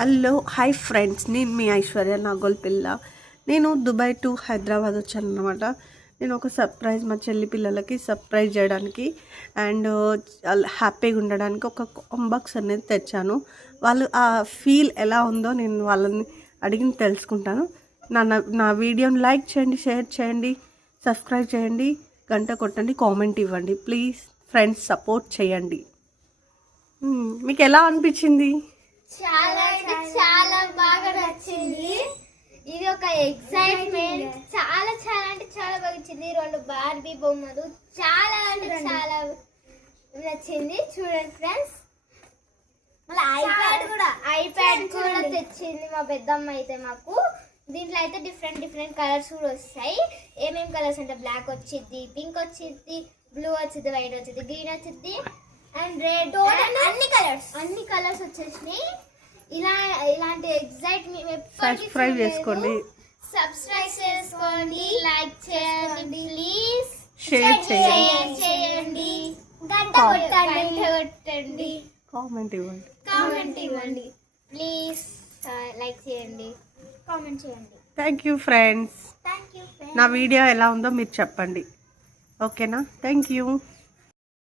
Hello hi friends, నేను మీ ఐశ్వర్య నాగోల్పిల్ల. నేను Dubai to Hyderabad వచ్చాను అనమాట. నేను ఒక సర్ప్రైజ్ మా చెల్లి పిల్లలకి సర్ప్రైజ్ చేయడానికి అండ్ హ్యాపీగా ఉండడానికి ఒక కాంబాక్స్ అనేది తెచ్చాను. వాళ్ళు ఆ ఫీల్ ఎలా ఉందో నేను వాళ్ళని అడిగి తెలుసుకుంటాను. నా వీడియోని లైక్ చేయండి, షేర్ చేయండి, సబ్స్క్రైబ్ చేయండి, గంట కొట్టండి, కామెంట్ ఇవ్వండి. ప్లీజ్ ఫ్రెండ్స్ సపోర్ట్ చేయండి. మీకు ఎలా అనిపించింది? చాలా అంటే చాలా బాగా నచ్చింది. ఇది ఒక ఎక్సైట్మెంట్. చాలా చాలా అంటే చాలా బాగా నచ్చింది. 2 బార్బీ బొమ్మలు చాలా అంటే చాలా నచ్చింది. చూడండి ఫ్రెండ్స్, మళ్ళీ ఐప్యాడ్ కూడా తెచ్చింది మా పెద్దమ్మ. అయితే మాకు దీంట్లో అయితే డిఫరెంట్ కలర్స్ కూడా వస్తాయి. ఏమేమి కలర్స్ అంటే బ్లాక్ వచ్చింది, పింక్ వచ్చింది, బ్లూ వచ్చింది, వైట్ వచ్చింది, గ్రీన్ వచ్చింది అండ్ రెడ్, అన్ని కలర్స్ వచ్చేసినాయి. ఇలాంటి సబ్స్క్రైబ్ చేసుకోండి, లైక్ చేయండి, ప్లీజ్ షేర్ చేయండి, గంట కొట్టండి, కామెంట్ ఇవ్వండి, ప్లీజ్ లైక్ చేయండి, కామెంట్ చేయండి. Thank you friends. నా వీడియో ఎలా ఉందో మీరు చెప్పండి. ఓకేనా? Thank you.